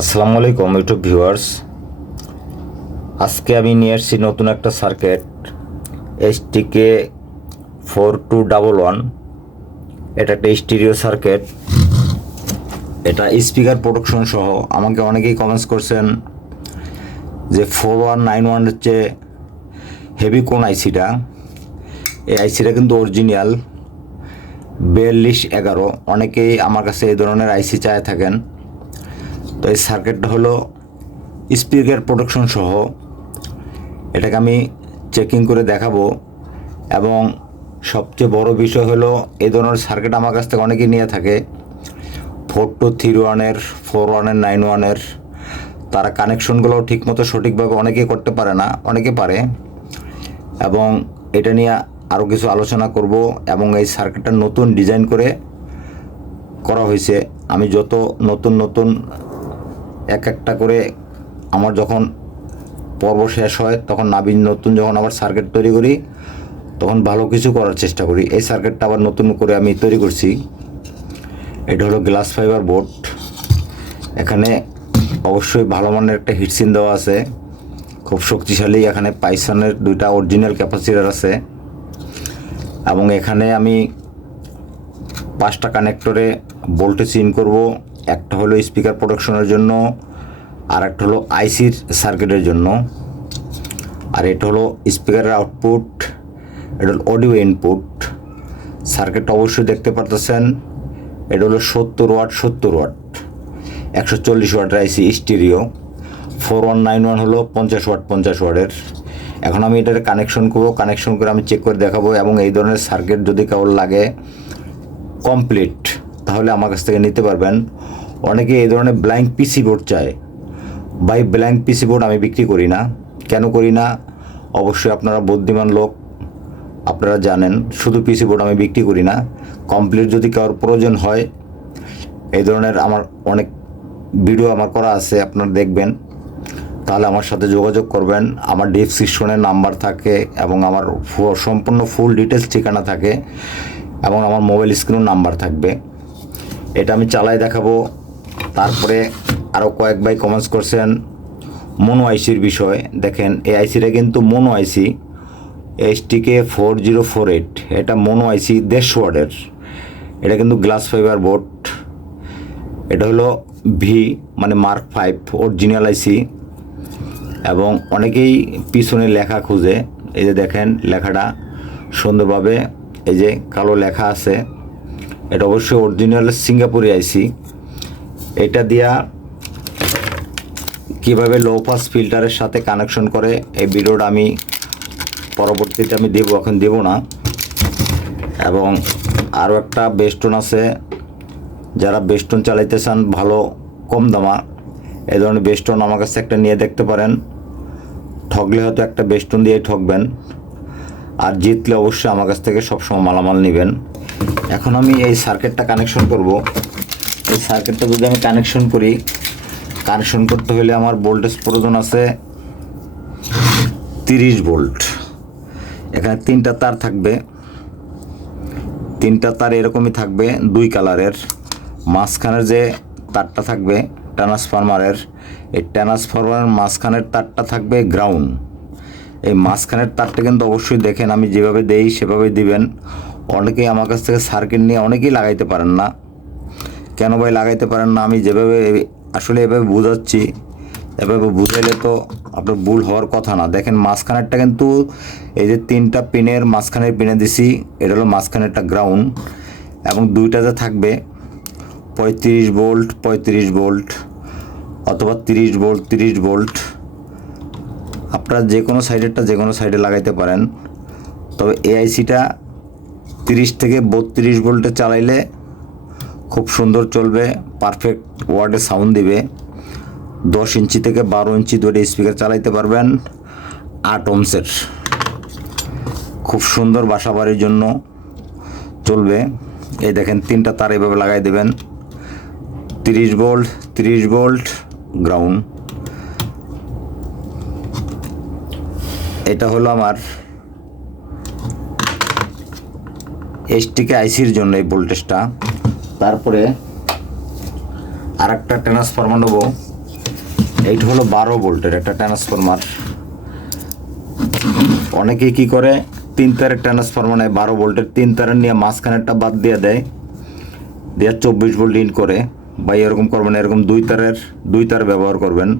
আসসালামু আলাইকুম YouTube viewers আজকে আমি নিয়ে এসেছি নতুন একটা circuit STK four two double one এটা একটা স্টিরিও সার্কিট এটা স্পিকার প্রোডাকশন সহ আমাকে অনেকেই কমেন্টস করছেন যে ফোর ওয়ান নাইন ওয়ান হচ্ছে হেভি কোন আইসিটা এই আইসিটা কিন্তু অরিজিনাল বিয়াল্লিশ এগারো। অনেকেই আমার কাছে এই ধরনের আইসি চায় থাকেন। তো এই সার্কিটটা হলো স্পিকার প্রোডাকশন সহ। এটাকে আমি চেকিং করে দেখাবো। এবং সবচেয়ে বড় বিষয় হলো এই ধরনের সার্কিট আমার কাছ থেকে অনেকেই নিয়ে থাকে। ফোর টু থ্রি ওয়ানের ফোর ওয়ানের নাইন ওয়ানের তারা কানেকশনগুলো ঠিকমতো সঠিকভাবে অনেকেই করতে পারে না, অনেকে পারে। এবং এটা নিয়ে আরও কিছু আলোচনা করব এবং এই সার্কিটটা নতুন ডিজাইন করে করা হয়েছে। আমি যত নতুন নতুন এক একটা করে আমার যখন পর্ব শেষ হয়, তখন নাবিন নতুন যখন আবার সার্কিট তৈরি করি, তখন ভালো কিছু করার চেষ্টা করি। এই সার্কিটটা আবার নতুন করে আমি তৈরি করছি। এটা হলো গ্লাস ফাইবার বোর্ড এখানে অবশ্যই ভালো মানের একটা হিটসিন দেওয়া আছে। খুব শক্তিশালী। এখানে পাইসনের দুইটা অরিজিনাল ক্যাপাসিটার আছে। এবং এখানে আমি পাঁচটা কানেক্টরে ভোল্টেজ ইন করব। একটা হলো স্পিকার প্রোডাকশনের জন্য, আর একটা হলো আইসির সার্কিটের জন্য। আর এটা হলো স্পিকারের আউটপুট, এটা হলো অডিও ইনপুট। সার্কিট অবশ্যই দেখতে পারতেছেন, এটা হলো সত্তর ওয়াট সত্তর ওয়াট। একশো চল্লিশ ওয়াটের IC stereo. Four one nine one হলো পঞ্চাশ ওয়াট, পঞ্চাশ ওয়াটের। এখন আমি এটার কানেকশন করব, কানেকশন করে আমি চেক করে দেখাবো, এবং এই ধরনের সার্কিট যদি কাউর লাগে, কমপ্লিট। তাহলে আমার কাছ থেকে নিতে পারবেন। অনেকে এই ধরনের ব্ল্যাঙ্ক পিসি বোর্ড চায়। বাই ব্ল্যাঙ্ক পিসি বোর্ড আমি বিক্রি করি না। কেন করি না? অবশ্যই আপনারা বুদ্ধিমান লোক। আপনারা জানেন, শুধু পিসি বোর্ড আমি বিক্রি করি না। কমপ্লিট যদি কারোর প্রয়োজন হয়, এই ধরনের আমার অনেক ভিডিও আমার করা আছে, আপনারা দেখবেন। তাহলে আমার সাথে যোগাযোগ করবেন। আমার ডিসক্রিপশনে নাম্বার থাকে এবং আমার সম্পূর্ণ ফুল ডিটেলস ঠিকানা থাকে এবং আমার মোবাইল স্ক্রিনও নাম্বার থাকবে। এটা আমি চালাই দেখাবো। তারপরে আরও কয়েক ভাই কমেন্টস করছেন মোনো আইসির বিষয়। দেখেন এই আইসিটা কিন্তু mono IC এইচটিকে four zero four eight এটা মোনো আইসি দেড়শো ওয়ার্ডের এটা কিন্তু গ্লাস ফাইবার বোর্ড এটা হলো ভি মানে মার্ক ফাইভ অরিজিনাল আইসি এবং অনেকেই পিছনে লেখা খুঁজে। এই যে দেখেন, লেখাটা সুন্দরভাবে এই যে কালো লেখা আছে। এটা অবশ্যই অরিজিনাল সিঙ্গাপুরে আইসি এটা দিয়া কীভাবে লো পাস ফিল্টারের সাথে কানেকশন করে, এই ভিডিওটা আমি পরবর্তীতে আমি দেবো, এখন দেবো না। এবং আরও একটা বেস্টন আছে, যারা বেস্টন চালাইতে চান, ভালো কম দামা। এই ধরনের বেস্টন আমার কাছে একটা নিয়ে দেখতে পারেন। ঠকলে হয়তো একটা বেস্টন দিয়ে ঠকবেন আর জিতলে অবশ্যই আমার কাছ থেকে সবসময় মালামাল নেবেন। এখন আমি এই সার্কিটটা কানেকশন করব। এই সার্কিটটা যদি আমি কানেকশন করি কানেকশন করতে হলে আমার ভোল্টেজ প্রয়োজন আছে তিরিশ ভোল্ট এখানে তিনটা তার থাকবে। তিনটা তার এরকমই থাকবে, দুই কালারের মাঝখানের যে তারটা থাকবে ট্রান্সফরমারের এই ট্রান্সফরমারের মাঝখানের তারটা থাকবে গ্রাউন্ড এই মাঝখানের তারটা কিন্তু অবশ্যই দেখেন, আমি যেভাবে দেই সেভাবে দিবেন। অনেকেই আমার কাছ থেকে সার্কিট নিয়ে অনেকেই লাগাইতে পারেন না। কেন ভাই লাগাইতে পারেন না? আমি যেভাবে আসলে এভাবে বুঝাচ্ছি। এভাবে বুঝাইলে তো আপনার ভুল হওয়ার কথা না। দেখেন মাঝখানেরটা কিন্তু এই যে তিনটা পিনের মাঝখানের পিনে দিছি, এটা হলো মাঝখানেরটা গ্রাউন্ড এবং দুইটা যে থাকবে, পঁয়ত্রিশ ভোল্ট পঁয়ত্রিশ ভোল্ট অথবা তিরিশ ভোল্ট তিরিশ ভোল্ট আপনারা যে কোনো সাইডেরটা যে কোনো সাইডে লাগাইতে পারেন। তবে এআইসিটা তিরিশ থেকে বত্রিশ ভোল্টে চালাইলে খুব সুন্দর চলবে পারফেক্ট ওয়ার্ডে সাউন্ড দিবে। দশ ইঞ্চি থেকে বারো ইঞ্চি ধরে স্পিকার চালাইতে পারবেন আট ওমসের। খুব সুন্দর বাসা বাড়ির জন্য চলবে। এই দেখেন, তিনটা তার এভাবে লাগাই দেবেন। তিরিশ ভোল্ট তিরিশ ভোল্ট গ্রাউন্ড এটা হলো আমার এসটিকে আইসির জন্য এই ভোল্টেজটা তারপরে আর একটা ট্রান্সফরমার নেব। এইটা হলো বারো ভোল্টের একটা ট্রান্সফরমার অনেকেই কি করে, তিন তারের ট্রান্সফরমার নেয়, বারো ভোল্টের তিন তারের নিয়ে মাঝখানেরটা বাদ দিয়ে দেয়, দিয়ে চব্বিশ ভোল্ট ইন করে। বা এরকম করবেন, এরকম দুই তারের, দুই তার ব্যবহার করবেন।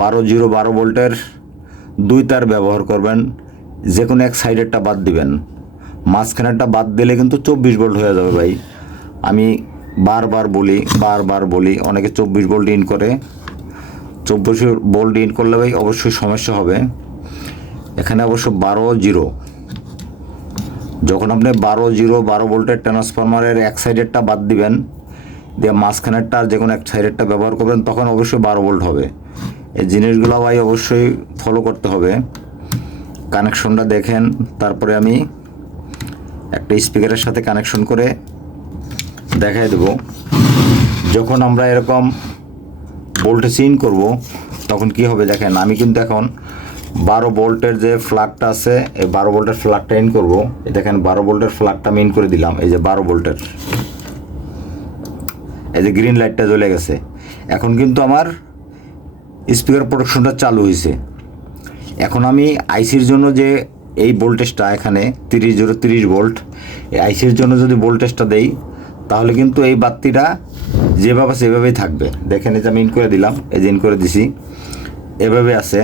বারো জিরো বারো ভোল্টের দুই তার ব্যবহার করবেন যে কোনো এক সাইডেরটা বাদ দিবেন। মাঝখানেরটা বাদ দিলে কিন্তু চব্বিশ ভোল্ট হয়ে যাবে ভাই। আমি বারবার বলি বারবার বলি, অনেকে চব্বিশ ভোল্ট ইন করে। চব্বিশ ভোল্ট ইন করলে ভাই অবশ্যই সমস্যা হবে। এখানে অবশ্য বারো জিরো। যখন আপনি বারো জিরো, বারো ভোল্টের ট্রান্সফরমারের এক সাইডেরটা বাদ দিবেন, দিয়ে মাঝখানেরটা আর যে কোনো এক সাইডেরটা ব্যবহার করবেন, তখন অবশ্যই বারো ভোল্ট হবে। এই জিনিসগুলো ভাই অবশ্যই ফলো করতে হবে। কানেকশনটা দেখেন, তারপরে আমি একটা স্পিকারের সাথে কানেকশন করে দেখাই দেব। যখন আমরা এরকম ভোল্টেজ ইন করব, তখন কি হবে দেখেন, আমি কিন্তু এখন বারো ভোল্টের যে ফ্ল্যাগটা আছে, এই বারো ভোল্টের ফ্ল্যাগটা ইন করব। দেখেন, বারো ভোল্টের ফ্ল্যাগটা আমি ইন করে দিলাম, এই যে বারো ভোল্টের এই যে গ্রিন লাইটটা জ্বলে গেছে। এখন কিন্তু আমার স্পিকার প্রোডাকশনটা চালু হয়েছে এখন আমি আইসির জন্য যে এই ভোল্টেজটা এখানে তিরিশ জিরো তিরিশ ভোল্ট এই আইসির জন্য যদি ভোল্টেজটা দেই, তাহলে কিন্তু এই বাতিটা যেভাবে সেভাবেই থাকবে। দেখেন যে আমি ইন করে দিলাম, এই যে ইন করে দিছি, এভাবে আছে।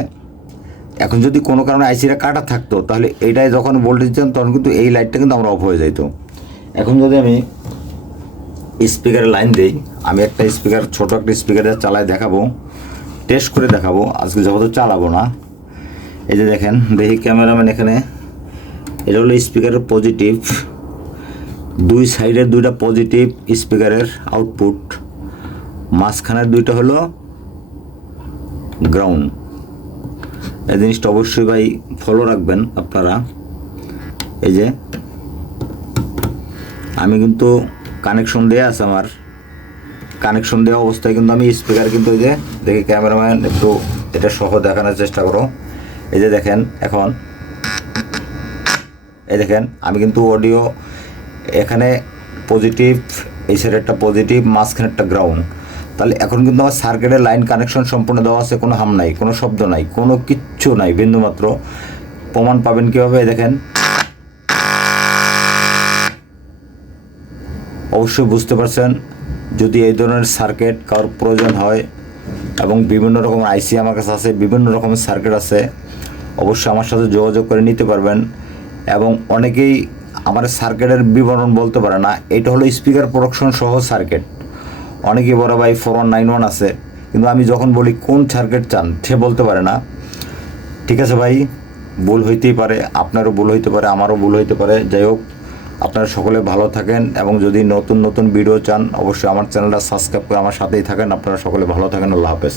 এখন যদি কোনো কারণে আইসিটা কাটা থাকতো, তাহলে এইটাই যখন ভোল্টেজ দিতাম তখন কিন্তু এই লাইটটা কিন্তু আমরা অফ হয়ে যাইতো। এখন যদি আমি স্পিকারের লাইন দিই, আমি একটা স্পিকার ছোট একটা স্পিকারে চালায় দেখাবো। টেস্ট করে দেখাবো। আজকে যখন চালাবো না। এই যে দেখেন, দেখি ক্যামেরাম্যান এখানে। এটা হলো স্পিকারের পজিটিভ দুই সাইডের দুইটা পজিটিভ স্পিকারের আউটপুট মাঝখানের দুইটা হলো গ্রাউন্ড এই জিনিসটা অবশ্যই ভাই ফলো রাখবেন আপনারা। এই যে, আমি কিন্তু কানেকশন দেওয়া আছে আমার। কানেকশন দেওয়া অবস্থায় কিন্তু আমি স্পিকার কিন্তু এই যে দেখি ক্যামেরাম্যান একটু এটা সহ দেখানোর চেষ্টা করো। এই যে দেখেন, এখন এই দেখেন, আমি কিন্তু অডিও এখানে পজিটিভ এই সাইড একটা পজিটিভ মাঝখানে একটা গ্রাউন্ড তাহলে এখন কিন্তু আমার সার্কিটের লাইন কানেকশন সম্পূর্ণ দেওয়া আছে, কোনো হাম নাই, কোনো শব্দ নাই, কোনো কিচ্ছু নাই, বিন্দুমাত্র। প্রমাণ পাবেন কীভাবে? দেখেন। অবশ্যই বুঝতে পারছেন। যদি এই ধরনের সার্কিট কারোর প্রয়োজন হয় এবং বিভিন্ন রকম আইসি আমার কাছে আছে, বিভিন্ন রকমের সার্কিট আছে, অবশ্যই আমার সাথে যোগাযোগ করে নিতে পারবেন। এবং অনেকেই আমার সার্কিটের বিবরণ বলতে পারে না, এটা হলো স্পিকার প্রোডাকশন সহ সার্কিট অনেকেই বড় ভাই ফোর ওয়ান নাইন ওয়ান আছে। কিন্তু আমি যখন বলি, কোন সার্কিট চান? সে বলতে পারে না। ঠিক আছে ভাই, ভুল হইতেই পারে, আপনারও ভুল হইতে পারে, আমারও ভুল হইতে পারে। যাই হোক আপনারা সকলে ভালো থাকেন এবং যদি নতুন নতুন ভিডিও চান, অবশ্যই আমার চ্যানেলটা সাবস্ক্রাইব করে আমার সাথেই থাকেন। আপনারা সকলে ভালো থাকেন। আল্লাহ হাফেজ।